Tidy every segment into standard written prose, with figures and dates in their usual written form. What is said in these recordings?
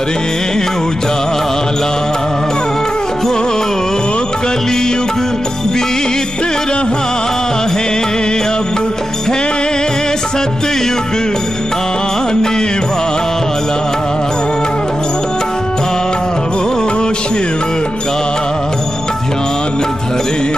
करें उजाला। हो कलयुग बीत रहा है, अब है सतयुग आने वाला। आओ शिव का ध्यान धरें।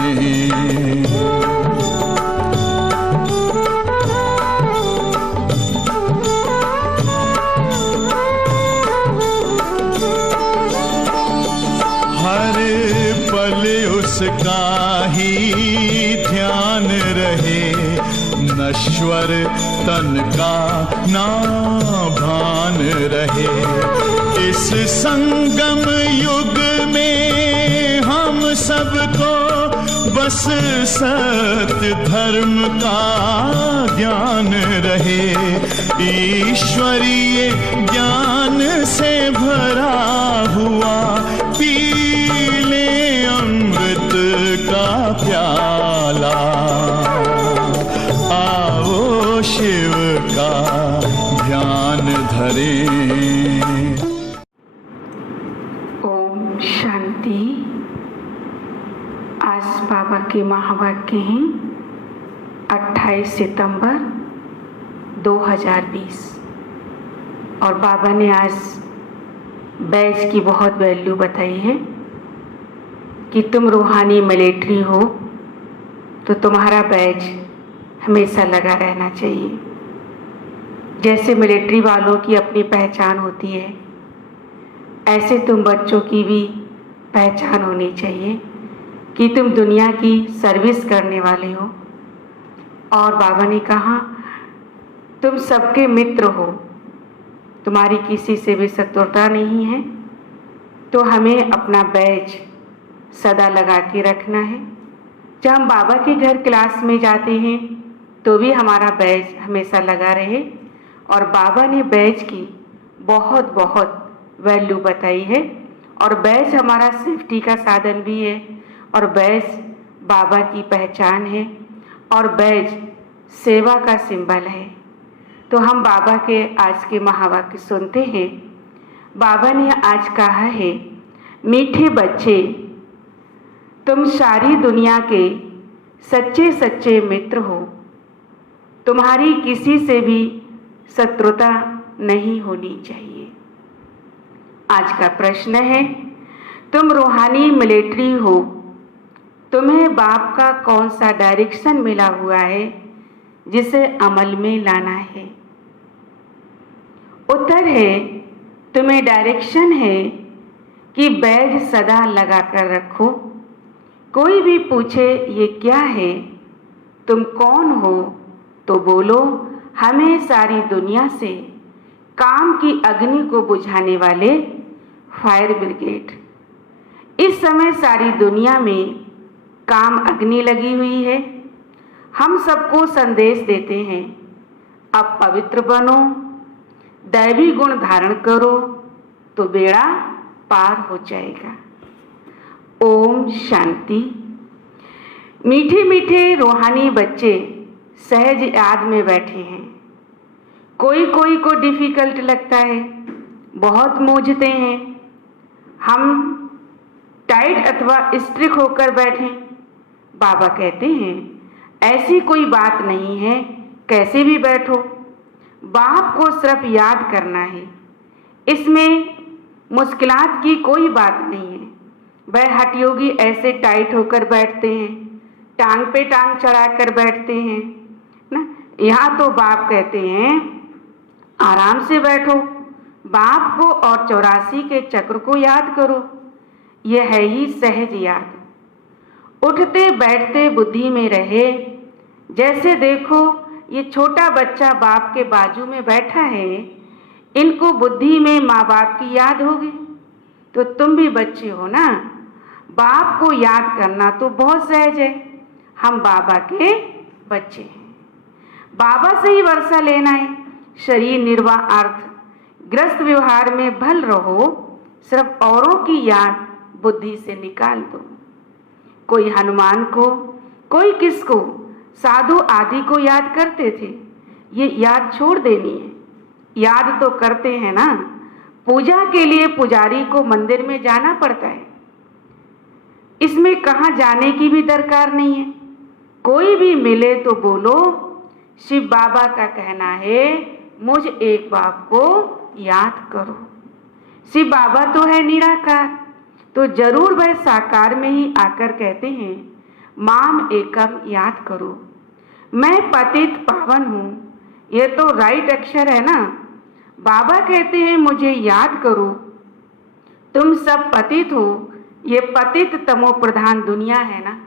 उसका ही ध्यान रहे, नश्वर तन का ना भान रहे। इस संगम युग में हम सबको बस सत्य धर्म का ज्ञान रहे। ईश्वरीय ज्ञान से भरा हुआ पी ले अमृत का प्याला। आओ शिव का ध्यान धरें। ओम शांति। आज बाबा के महावाक्य हैं 28 सितंबर 2020। और बाबा ने आज बैज की बहुत वैल्यू बताई है कि तुम रूहानी मिलिट्री हो तो तुम्हारा बैज हमेशा लगा रहना चाहिए। जैसे मिलिट्री वालों की अपनी पहचान होती है, ऐसे तुम बच्चों की भी पहचान होनी चाहिए कि तुम दुनिया की सर्विस करने वाले हो। और बाबा ने कहा तुम सबके मित्र हो, तुम्हारी किसी से भी शत्रुता नहीं है। तो हमें अपना बैज सदा लगा के रखना है। जब हम बाबा के घर क्लास में जाते हैं तो भी हमारा बैज हमेशा लगा रहे। और बाबा ने बैज की बहुत बहुत वैल्यू बताई है। और बैज हमारा सेफ्टी का साधन भी है, और बैज बाबा की पहचान है, और बैज सेवा का सिंबल है। तो हम बाबा के आज के महावाक्य सुनते हैं। बाबा ने आज कहा है, मीठे बच्चे तुम सारी दुनिया के सच्चे सच्चे मित्र हो, तुम्हारी किसी से भी शत्रुता नहीं होनी चाहिए। आज का प्रश्न है, तुम रूहानी मिलिट्री हो, तुम्हें बाप का कौन सा डायरेक्शन मिला हुआ है जिसे अमल में लाना है? उत्तर है, तुम्हें डायरेक्शन है कि बैज सदा लगा कर रखो। कोई भी पूछे ये क्या है, तुम कौन हो, तो बोलो हमें सारी दुनिया से काम की अग्नि को बुझाने वाले फायर ब्रिगेड। इस समय सारी दुनिया में काम अग्नि लगी हुई है। हम सबको संदेश देते हैं, अब पवित्र बनो, दैवी गुण धारण करो तो बेड़ा पार हो जाएगा। ओम शांति। मीठे मीठे रूहानी बच्चे सहज याद में बैठे हैं। कोई कोई को डिफिकल्ट लगता है, बहुत मूझते हैं। हम टाइट अथवा स्ट्रिक्ट होकर बैठें। बाबा कहते हैं ऐसी कोई बात नहीं है, कैसे भी बैठो, बाप को सिर्फ याद करना है। इसमें मुश्किलात की कोई बात नहीं है। वह हठयोगी ऐसे टाइट होकर बैठते हैं, टांग पे टांग चढ़ाकर बैठते हैं ना। यहाँ तो बाप कहते हैं आराम से बैठो, बाप को और 84 के चक्र को याद करो। यह है ही सहज याद। उठते बैठते बुद्धि में रहे। जैसे देखो ये छोटा बच्चा बाप के बाजू में बैठा है, इनको बुद्धि में माँ बाप की याद होगी। तो तुम भी बच्चे हो ना, बाप को याद करना तो बहुत सहज है। हम बाबा के बच्चे हैं, बाबा से ही वर्षा लेना है। शरीर निर्वाह अर्थ ग्रस्त व्यवहार में भल रहो, सिर्फ औरों की याद बुद्धि से निकाल दो। कोई हनुमान को, कोई किसको, साधु आदि को याद करते थे। ये याद छोड़ देनी है। याद तो करते हैं ना, पूजा के लिए पुजारी को मंदिर में जाना पड़ता है। इसमें कहाँ जाने की भी दरकार नहीं है। कोई भी मिले तो बोलो शिव बाबा का कहना है मुझ एक बाप को याद करो। शिव बाबा तो है निराकार, तो जरूर वह साकार में ही आकर कहते हैं माम एकम याद करो। मैं पतित पावन हूँ, ये तो राइट अक्षर है ना। बाबा कहते हैं मुझे याद करो, तुम सब पतित हो, ये पतित तमो प्रधान दुनिया है ना।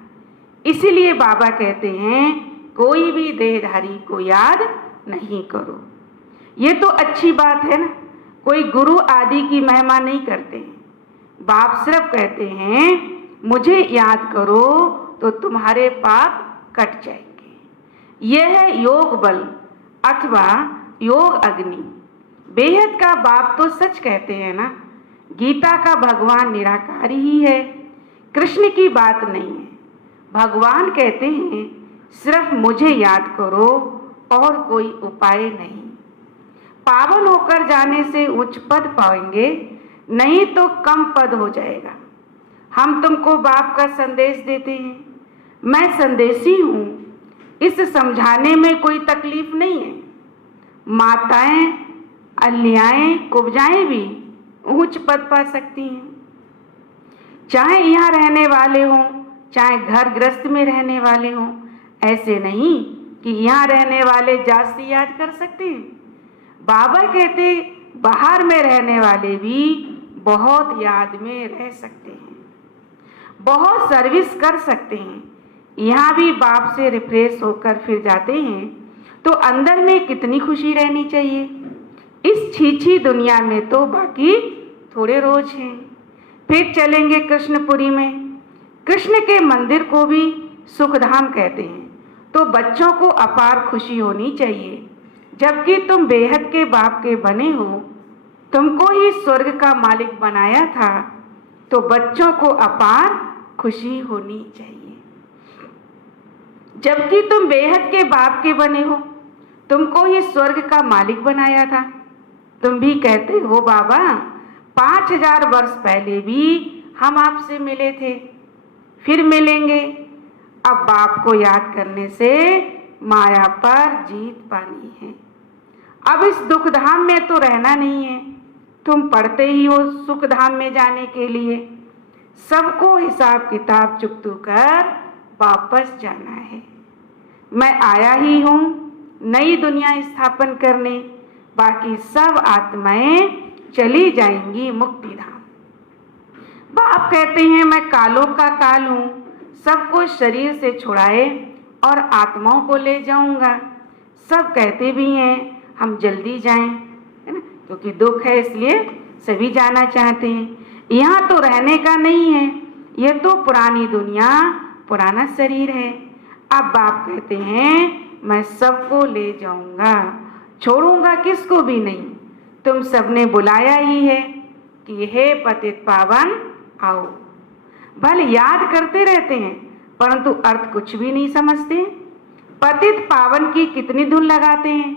इसीलिए बाबा कहते हैं कोई भी देहधारी को याद नहीं करो। ये तो अच्छी बात है ना, कोई गुरु आदि की महिमा नहीं करते हैं। बाप सिर्फ कहते हैं मुझे याद करो तो तुम्हारे पाप कट जाएंगे। यह है योग बल अथवा योग अग्नि। बेहद का बाप तो सच कहते हैं ना, गीता का भगवान निराकारी ही है, कृष्ण की बात नहीं है। भगवान कहते हैं सिर्फ मुझे याद करो और कोई उपाय नहीं। पावन होकर जाने से उच्च पद पाएंगे, नहीं तो कम पद हो जाएगा। हम तुमको बाप का संदेश देते हैं, मैं संदेशी हूँ, इस समझाने में कोई तकलीफ नहीं है। माताएं अलियाएं कुब्जाएं भी उच्च पद पा सकती हैं, चाहे यहाँ रहने वाले हों चाहे घर गृहस्थ में रहने वाले हों। ऐसे नहीं कि यहाँ रहने वाले जास्ती याद कर सकते हैं। बाबा कहते बाहर में रहने वाले भी बहुत याद में रह सकते हैं, बहुत सर्विस कर सकते हैं। यहाँ भी बाप से रिफ्रेश होकर फिर जाते हैं तो अंदर में कितनी खुशी रहनी चाहिए। इस छीछी दुनिया में तो बाकी थोड़े रोज हैं, फिर चलेंगे कृष्णपुरी में। कृष्ण के मंदिर को भी सुखधाम कहते हैं, तो बच्चों को अपार खुशी होनी चाहिए। जबकि तुम बेहद के बाप के बने हो, तुमको ही स्वर्ग का मालिक बनाया था, तो बच्चों को अपार खुशी होनी चाहिए। जबकि तुम बेहद के बाप के बने हो, तुमको ही स्वर्ग का मालिक बनाया था। तुम भी कहते हो बाबा 5000 वर्ष पहले भी हम आपसे मिले थे, फिर मिलेंगे। अब बाप को याद करने से माया पर जीत पानी है। अब इस दुख धाम में तो रहना नहीं है, तुम पढ़ते ही हो सुख धाम में जाने के लिए। सबको हिसाब किताब चुकतू कर वापस जाना है। मैं आया ही हूँ नई दुनिया स्थापन करने, बाकी सब आत्माएं चली जाएंगी मुक्ति धाम। बाप कहते हैं मैं कालों का काल हूँ, सबको शरीर से छुड़ाए और आत्माओं को ले जाऊंगा। सब कहते भी हैं हम जल्दी जाएं, है ना, क्योंकि दुख है इसलिए सभी जाना चाहते हैं। यहाँ तो रहने का नहीं है, ये तो पुरानी दुनिया पुराना शरीर है। अब बाप कहते हैं मैं सबको ले जाऊंगा, छोड़ूंगा किसको भी नहीं। तुम सबने बुलाया ही है कि हे पतित पावन आओ। भले याद करते रहते हैं परंतु अर्थ कुछ भी नहीं समझते। पतित पावन की कितनी धुन लगाते हैं,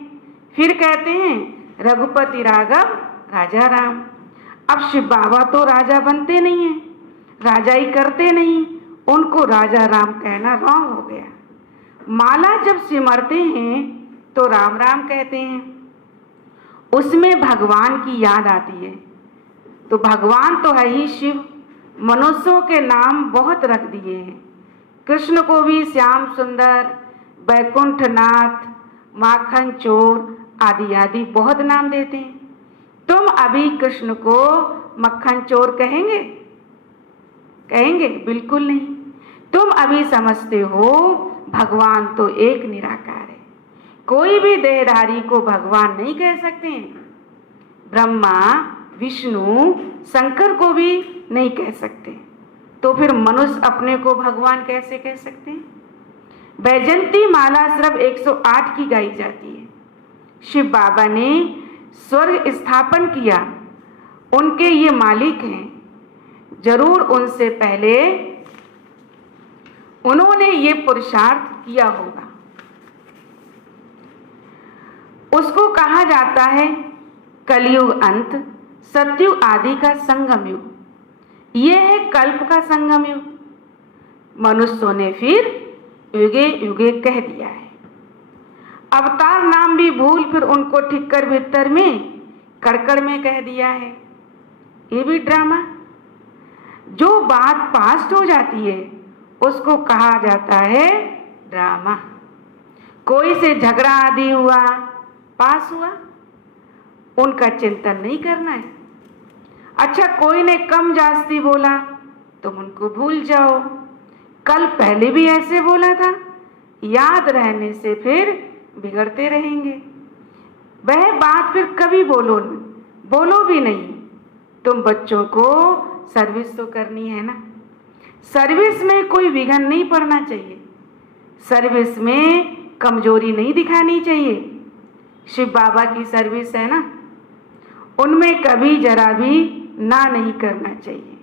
फिर कहते हैं रघुपति राघव राजा राम। अब शिव बाबा तो राजा बनते नहीं हैं, राजाई करते नहीं, उनको राजा राम कहना रॉन्ग हो गया। माला जब सिमरते हैं तो राम राम कहते हैं, उसमें भगवान की याद आती है। तो भगवान तो है ही शिव, मनुष्यों के नाम बहुत रख दिए हैं। कृष्ण को भी श्याम सुंदर, बैकुंठनाथ, माखन चोर आदि आदि बहुत नाम देते हैं। तुम अभी कृष्ण को मक्खन चोर कहेंगे? कहेंगे? बिल्कुल नहीं। तुम अभी समझते हो भगवान तो एक निराकार है, कोई भी देहधारी को भगवान नहीं कह सकते हैं। ब्रह्मा विष्णु शंकर को भी नहीं कह सकते, तो फिर मनुष्य अपने को भगवान कैसे कह सकते हैं? बैजंती माला सिर्फ 108 की गाई जाती है। शिव बाबा ने स्वर्ग स्थापन किया, उनके ये मालिक हैं, जरूर उनसे पहले उन्होंने ये पुरुषार्थ किया होगा। उसको कहा जाता है कलयुग अंत, सतयुग आदि का संगम युग। यह है कल्प का संगम युग। मनुष्यों ने फिर युगे युगे कह दिया है। अवतार नाम भी भूल फिर उनको ठिक्कर भीतर में कड़कड़ में कह दिया है। ये भी ड्रामा। जो बात पास्ट हो जाती है उसको कहा जाता है ड्रामा। कोई से झगड़ा आदि हुआ, पास हुआ, उनका चिंतन नहीं करना है। अच्छा, कोई ने कम जास्ती बोला, तुम उनको भूल जाओ, कल पहले भी ऐसे बोला था, याद रहने से फिर बिगड़ते रहेंगे। वह बात फिर कभी बोलो भी नहीं। तुम बच्चों को सर्विस तो करनी है ना। सर्विस में कोई विघन नहीं पड़ना चाहिए, सर्विस में कमजोरी नहीं दिखानी चाहिए। शिव बाबा की सर्विस है ना, उनमें कभी जरा भी ना नहीं करना चाहिए,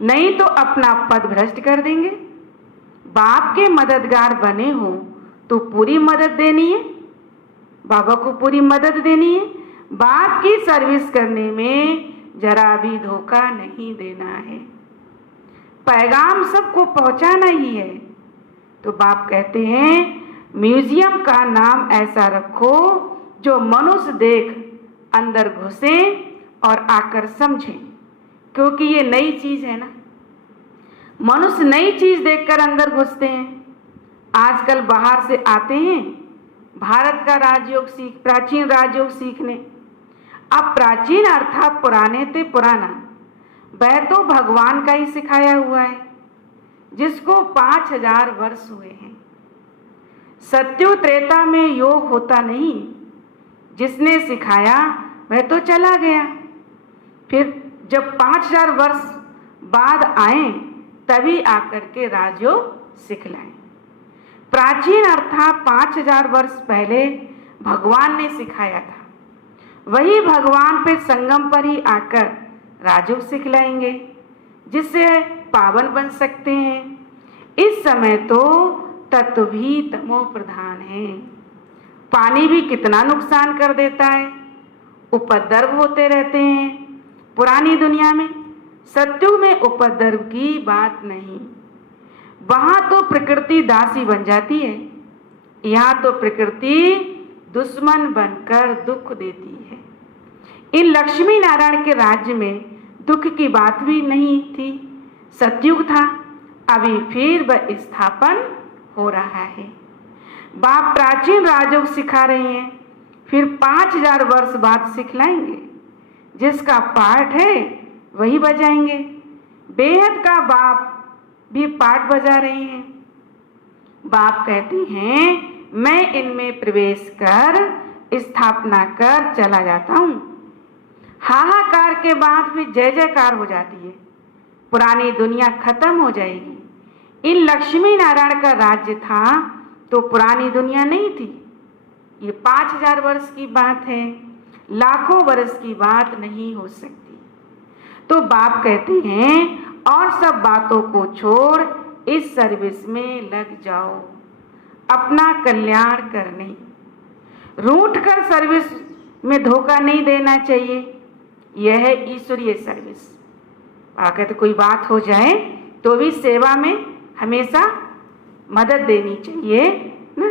नहीं तो अपना पद भ्रष्ट कर देंगे। बाप के मददगार बने हो तो पूरी मदद देनी है, बाबा को पूरी मदद देनी है। बाप की सर्विस करने में जरा भी धोखा नहीं देना है। पैगाम सबको पहुंचाना ही है। तो बाप कहते हैं म्यूजियम का नाम ऐसा रखो जो मनुष्य देख अंदर घुसे और आकर समझे, क्योंकि ये नई चीज है ना। मनुष्य नई चीज देखकर अंदर घुसते हैं। आजकल बाहर से आते हैं भारत का राजयोग प्राचीन राजयोग सीखने। अब प्राचीन अर्थात पुराने ते पुराना, वह तो भगवान का ही सिखाया हुआ है, जिसको 5000 वर्ष हुए हैं। सत्यु त्रेता में योग होता नहीं, जिसने सिखाया वह तो चला गया। फिर जब 5000 वर्ष बाद आए तभी आकर के राजयोग सिखलाए। प्राचीन अर्थात 5000 वर्ष पहले भगवान ने सिखाया था, वही भगवान पे संगम पर ही आकर राजयोग सिखलाएंगे, जिससे पावन बन सकते हैं। इस समय तो तत्व भी तमो प्रधान है। पानी भी कितना नुकसान कर देता है, उपद्रव होते रहते हैं। पुरानी दुनिया में सत्युग में उपद्रव की बात नहीं, वहां तो प्रकृति दासी बन जाती है, यहाँ तो प्रकृति दुश्मन बनकर दुख देती है। इन लक्ष्मी नारायण के राज्य में दुख की बात भी नहीं थी, सतयुग था। अभी फिर वह स्थापन हो रहा है। बाप प्राचीन राजयोग सिखा रहे हैं, फिर 5000 वर्ष बाद सिखलाएंगे। जिसका पाठ है वही बजाएंगे। बेहद का बाप भी पाठ बजा रहे हैं। बाप कहते हैं मैं इनमें प्रवेश कर स्थापना कर चला जाता हूँ। हाहाकार के बाद भी जय जयकार हो जाती है। पुरानी दुनिया खत्म हो जाएगी। इन लक्ष्मी नारायण का राज्य था तो पुरानी दुनिया नहीं थी। ये 5000 वर्ष की बात है, लाखों वर्ष की बात नहीं हो सकती। तो बाप कहते हैं और सब बातों को छोड़ इस सर्विस में लग जाओ, अपना कल्याण करने। रूठ कर सर्विस में धोखा नहीं देना चाहिए। यह है ईश्वरीय सर्विस। आगे तो कोई बात हो जाए तो भी सेवा में हमेशा मदद देनी चाहिए ना,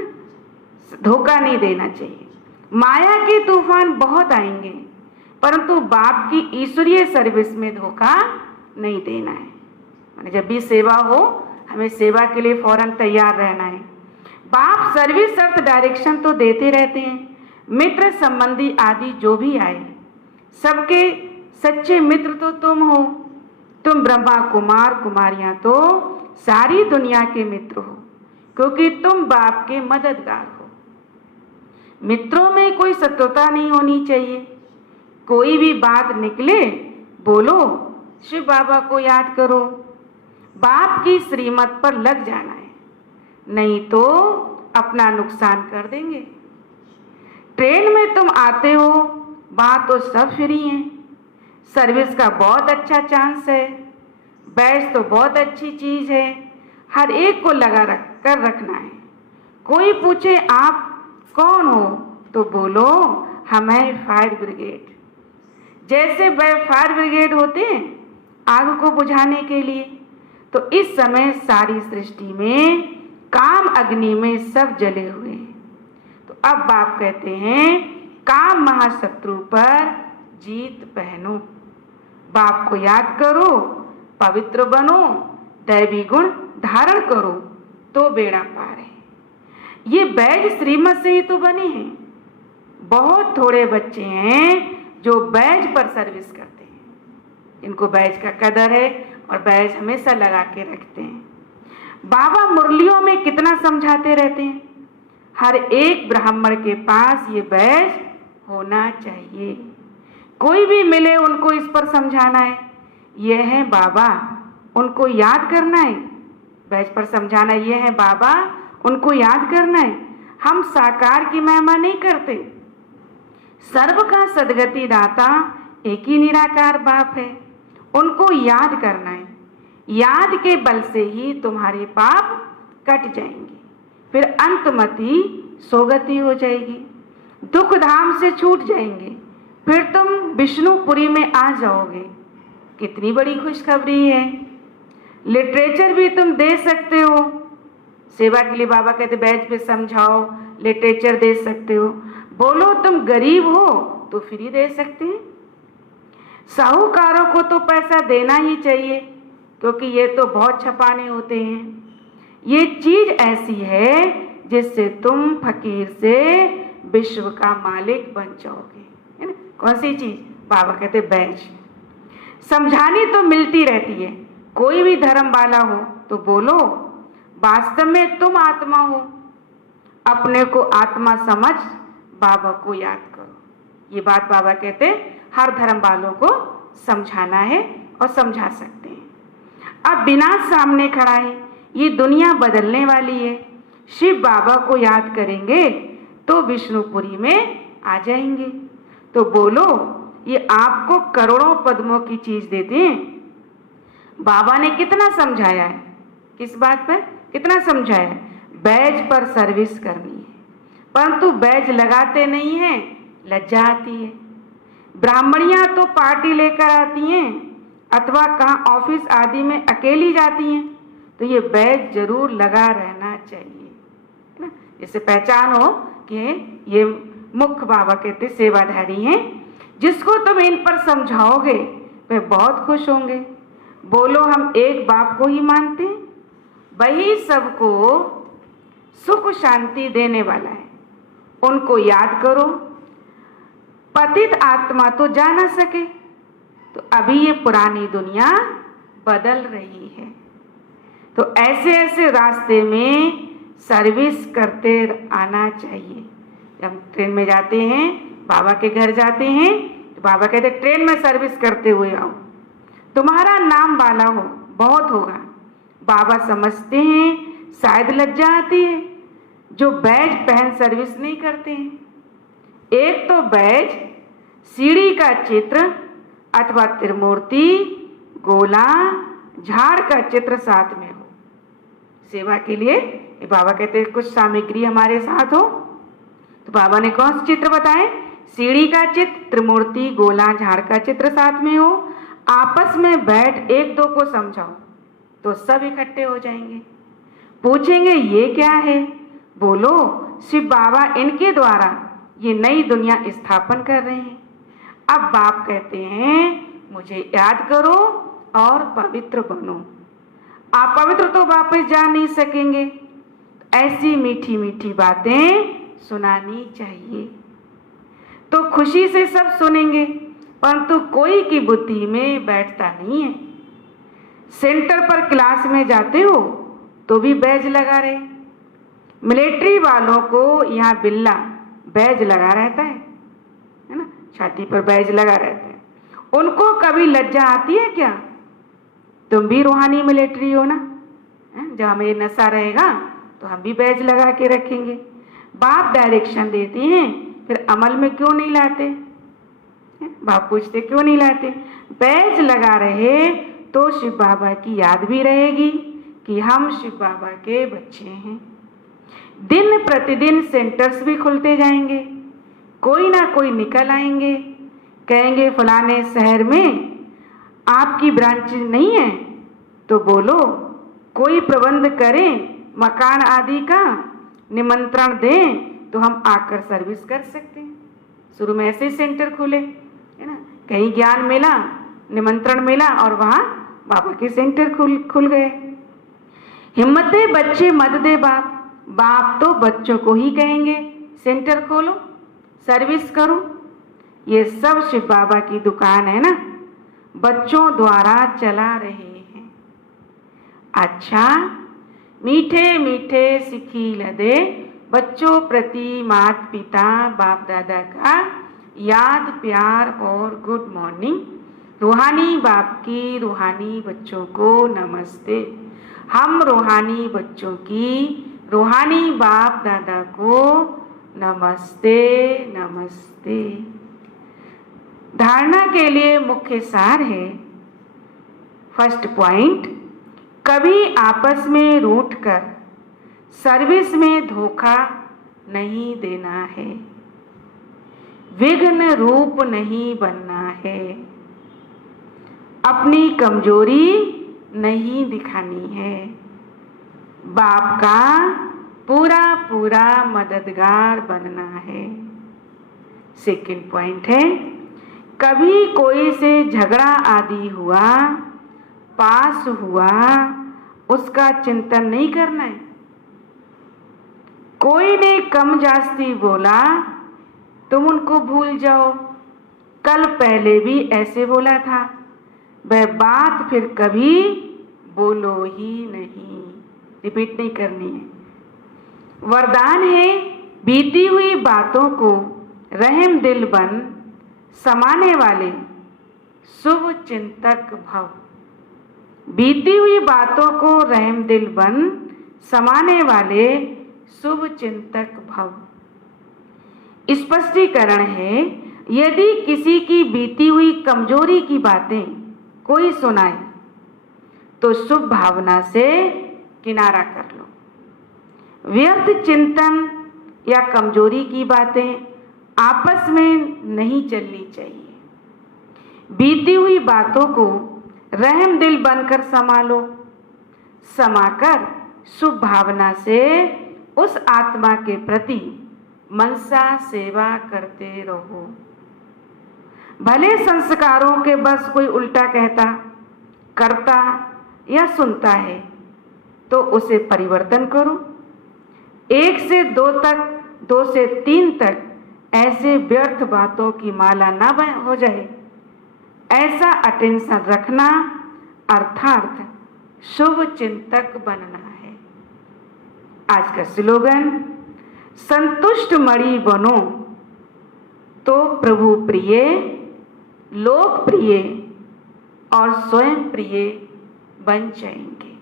धोखा नहीं देना चाहिए। माया के तूफान बहुत आएंगे, परंतु बाप की ईश्वरीय सर्विस में धोखा नहीं देना है। माने जब भी सेवा हो हमें सेवा के लिए फौरन तैयार रहना है। बाप सर्विस अर्थ डायरेक्शन तो देते रहते हैं। मित्र संबंधी आदि जो भी आए सबके सच्चे मित्र तो तुम हो। तुम ब्रह्मा कुमार कुमारियां तो सारी दुनिया के मित्र हो, क्योंकि तुम बाप के मददगार हो। मित्रों में कोई शत्रुता नहीं होनी चाहिए। कोई भी बात निकले बोलो शिव बाबा को याद करो, बाप की श्रीमत पर लग जाना है, नहीं तो अपना नुकसान कर देंगे। ट्रेन में तुम आते हो, बात तो सब फ्री है, सर्विस का बहुत अच्छा चांस है, बैच तो बहुत अच्छी चीज़ है, हर एक को लगा कर रखना है। कोई पूछे आप कौन हो तो बोलो हम हैं फायर ब्रिगेड। जैसे फायर ब्रिगेड होते हैं आग को बुझाने के लिए, तो इस समय सारी सृष्टि में काम अग्नि में सब जले हुए हैं। तो अब बाप कहते हैं काम महाशत्रु पर जीत पहनो, बाप को याद करो, पवित्र बनो, दैवी गुण धारण करो तो बेड़ा पार है। ये बैज श्रीमत से ही तो बने हैं। बहुत थोड़े बच्चे हैं जो बैज पर सर्विस करते हैं, इनको बैज का कदर है और बैज हमेशा लगा के रखते हैं। बाबा मुरलियों में कितना समझाते रहते हैं, हर एक ब्राह्मण के पास ये बैज होना चाहिए। कोई भी मिले उनको इस पर समझाना है, ये है बाबा, उनको याद करना है। बैज पर समझाना, ये है बाबा, उनको याद करना है। हम साकार की महिमा नहीं करते, सर्व का सदगति दाता एक ही निराकार बाप है, उनको याद करना है। याद के बल से ही तुम्हारे पाप कट जाएंगे, फिर अंतमति सोगति हो जाएगी, दुख धाम से छूट जाएंगे, फिर तुम विष्णुपुरी में आ जाओगे। कितनी बड़ी खुशखबरी है। लिटरेचर भी तुम दे सकते हो, सेवा के लिए बाबा कहते बैच पे समझाओ, लिटरेचर दे सकते हो। बोलो तुम गरीब हो तो फ्री दे सकते हैं। साहूकारों को तो पैसा देना ही चाहिए, क्योंकि ये तो बहुत छपाने होते हैं। ये चीज ऐसी है जिससे तुम फकीर से विश्व का मालिक बन जाओगे, है ना। कौन सी चीज? बाबा कहते बैच। समझानी तो मिलती रहती है, कोई भी धर्म वाला हो तो बोलो वास्तव में तुम आत्मा हो, अपने को आत्मा समझ बाबा को याद करो। ये बात बाबा कहते हर धर्म वालों को समझाना है और समझा सकते हैं। अब विनाश सामने खड़ा है, ये दुनिया बदलने वाली है। शिव बाबा को याद करेंगे तो विष्णुपुरी में आ जाएंगे। तो बोलो ये आपको करोड़ों पद्मों की चीज देते हैं। बाबा ने कितना समझाया है, किस बात पर कितना समझाया है? बैज पर सर्विस करनी है, परंतु बैज लगाते नहीं हैं, लज्जा आती है। ब्राह्मणियां तो पार्टी लेकर आती हैं अथवा कहाँ ऑफिस आदि में अकेली जाती हैं, तो ये बैज जरूर लगा रहना चाहिए, है ना। इससे पहचान हो कि ये मुख्य बाबा कहते सेवाधारी हैं। जिसको तुम इन पर समझाओगे वे बहुत खुश होंगे। बोलो हम एक बाप को ही मानते हैं, वही सबको सुख शांति देने वाला है, उनको याद करो। पतित आत्मा तो जा ना सके, तो अभी ये पुरानी दुनिया बदल रही है। तो ऐसे ऐसे रास्ते में सर्विस करते आना चाहिए। जब ट्रेन में जाते हैं, बाबा के घर जाते हैं, तो बाबा कहते ट्रेन में सर्विस करते हुए आओ, तुम्हारा नाम वाला हो बहुत होगा। बाबा समझते हैं शायद लज्जा आती है जो बैज पहन सर्विस नहीं करते हैं। एक तो बैज सीढ़ी का चित्र अथवा त्रिमूर्ति, गोला, झाड़ का चित्र साथ में हो। सेवा के लिए बाबा कहते हैं कुछ सामग्री हमारे साथ हो, तो बाबा ने कौन सा चित्र बताए? सीढ़ी का चित्र, त्रिमूर्ति, गोला, झाड़ का चित्र साथ में हो। आपस में बैठ एक दो को समझाओ तो सब इकट्ठे हो जाएंगे। पूछेंगे ये क्या है? बोलो शिव बाबा इनके द्वारा ये नई दुनिया स्थापन कर रहे हैं। अब बाप कहते हैं मुझे याद करो और पवित्र बनो। आप पवित्र तो वापस जा नहीं सकेंगे, ऐसी मीठी मीठी बातें सुनानी चाहिए। तो खुशी से सब सुनेंगे, परंतु कोई की बुद्धि में बैठता नहीं है। सेंटर पर क्लास में जाते हो तो भी बैज लगा रहे। मिलिट्री वालों को यहाँ बिल्ला बैज लगा रहता है ना, छाती पर बैज लगा रहता है। उनको कभी लज्जा आती है क्या? तुम भी रूहानी मिलिट्री हो ना, जब हमें ये नशा रहेगा तो हम भी बैज लगा के रखेंगे। बाप डायरेक्शन देते हैं, फिर अमल में क्यों नहीं लाते? बाप पूछते क्यों नहीं लाते? बैज लगा रहे तो शिव बाबा की याद भी रहेगी कि हम शिव बाबा के बच्चे हैं। दिन प्रतिदिन सेंटर्स भी खुलते जाएंगे, कोई ना कोई निकल आएंगे। कहेंगे फलाने शहर में आपकी ब्रांच नहीं है, तो बोलो कोई प्रबंध करें मकान आदि का, निमंत्रण दें तो हम आकर सर्विस कर सकते हैं। शुरू में ऐसे सेंटर खुले, है ना, कहीं ज्ञान मिला, निमंत्रण मिला और वहाँ बाबा के सेंटर खुल गए। हिम्मते बच्चे मत दे बाप, बाप तो बच्चों को ही कहेंगे सेंटर खोलो, सर्विस करो। ये सब शिव बाबा की दुकान है ना, बच्चों द्वारा चला रहे हैं। अच्छा, मीठे मीठे सिखी लदे बच्चों प्रति माता पिता बाप दादा का याद प्यार और गुड मॉर्निंग। रूहानी बाप की रूहानी बच्चों को नमस्ते। हम रूहानी बच्चों की रूहानी बाप दादा को नमस्ते नमस्ते। धारणा के लिए मुख्य सार है, फर्स्ट पॉइंट, कभी आपस में रूठकर सर्विस में धोखा नहीं देना है, विघ्न रूप नहीं बनना है, अपनी कमजोरी नहीं दिखानी है, बाप का पूरा पूरा मददगार बनना है। सेकंड पॉइंट है, कभी कोई से झगड़ा आदि हुआ, पास हुआ, उसका चिंतन नहीं करना है। कोई ने कम जास्ती बोला, तुम उनको भूल जाओ, कल पहले भी ऐसे बोला था, वह बात फिर कभी बोलो ही नहीं, रिपीट नहीं करनी है। वरदान है, बीती हुई बातों को रहम दिल बन समाने वाले शुभ चिंतक भव। बीती हुई बातों को रहम दिल बन समाने वाले शुभ चिंतक भव। स्पष्टीकरण है, यदि किसी की बीती हुई कमजोरी की बातें कोई सुनाए तो शुभ भावना से किनारा कर लो। व्यर्थ चिंतन या कमजोरी की बातें आपस में नहीं चलनी चाहिए। बीती हुई बातों को रहम दिल बनकर संभालो, समाकर शुभ भावना से उस आत्मा के प्रति मनसा सेवा करते रहो। भले संस्कारों के बस कोई उल्टा कहता, करता या सुनता है तो उसे परिवर्तन करो। 1 से 2 तक, 2 से 3 तक ऐसे व्यर्थ बातों की माला ना हो जाए, ऐसा अटेंशन रखना अर्थात शुभ चिंतक बनना है। आज का स्लोगन, संतुष्ट मणि बनो तो प्रभु प्रिय, लोक प्रिय और स्वयं प्रिय बन जाएंगे।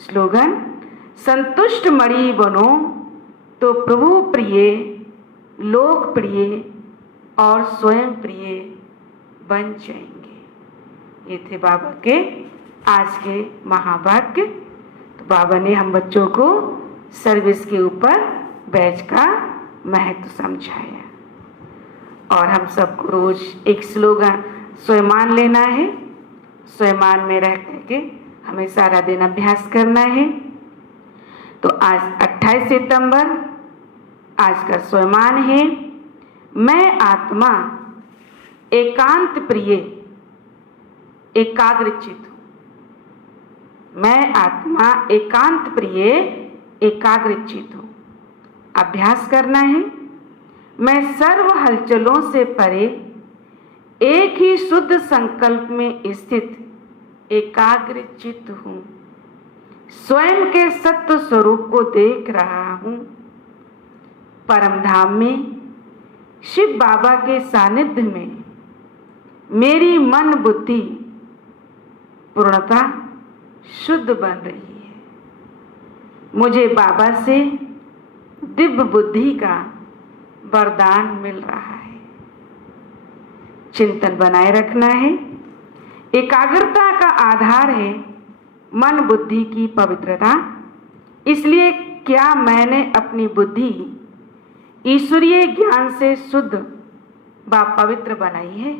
स्लोगन, संतुष्ट मणि बनो तो प्रभु प्रिय, लोक प्रिय और स्वयं प्रिय बन जाएंगे। ये थे बाबा के आज के महावाक्य। तो बाबा ने हम बच्चों को सर्विस के ऊपर बैच का महत्व समझाया और हम सबको रोज एक स्लोगन स्वयमान लेना है। स्वयमान में रह करके हमें सारा दिन अभ्यास करना है। तो आज 28 सितंबर आज का स्वयमान है, मैं आत्मा एकांत प्रिय एकाग्रचित हूं। मैं आत्मा एकांत प्रिय एकाग्रचित हूं। अभ्यास करना है, मैं सर्व हलचलों से परे एक ही शुद्ध संकल्प में स्थित एकाग्रचित हूं। स्वयं के सत्य स्वरूप को देख रहा हूं। परम धाम में शिव बाबा के सानिध्य में मेरी मन बुद्धि पूर्णता शुद्ध बन रही है। मुझे बाबा से दिव्य बुद्धि का वरदान मिल रहा है। चिंतन बनाए रखना है। एकाग्रता का आधार है मन बुद्धि की पवित्रता। इसलिए क्या मैंने अपनी बुद्धि ईश्वरीय ज्ञान से शुद्ध व पवित्र बनाई है।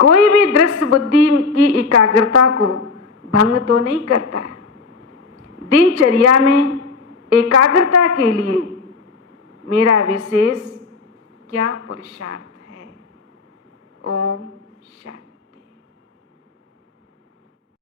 कोई भी दृश्य बुद्धि की एकाग्रता को भंग तो नहीं करता है। दिनचर्या में एकाग्रता के लिए मेरा विशेष क्या पुरुषार्थ है। ओम